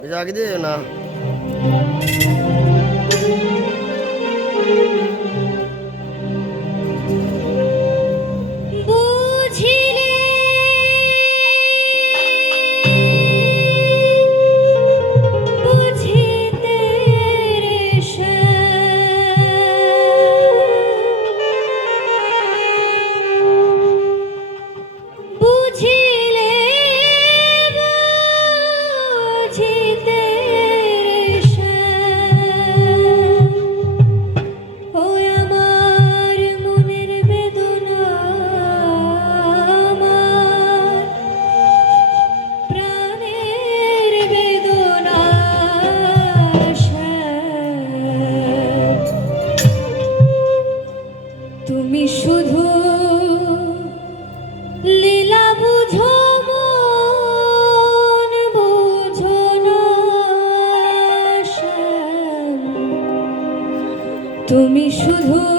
বেজা আগে শুধু